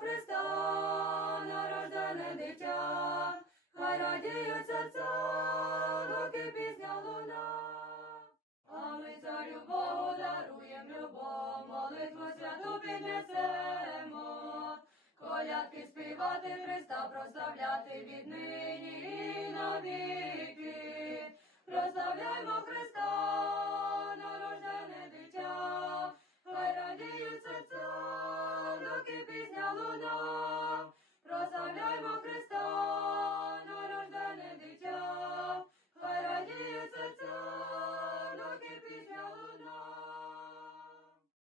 Христа, нарождене дитя, хай радіються серця, доки пізня луна, а ми за любов даруєм любов, молитву святу піднесемо, колядки співати Христа, прославляти від них.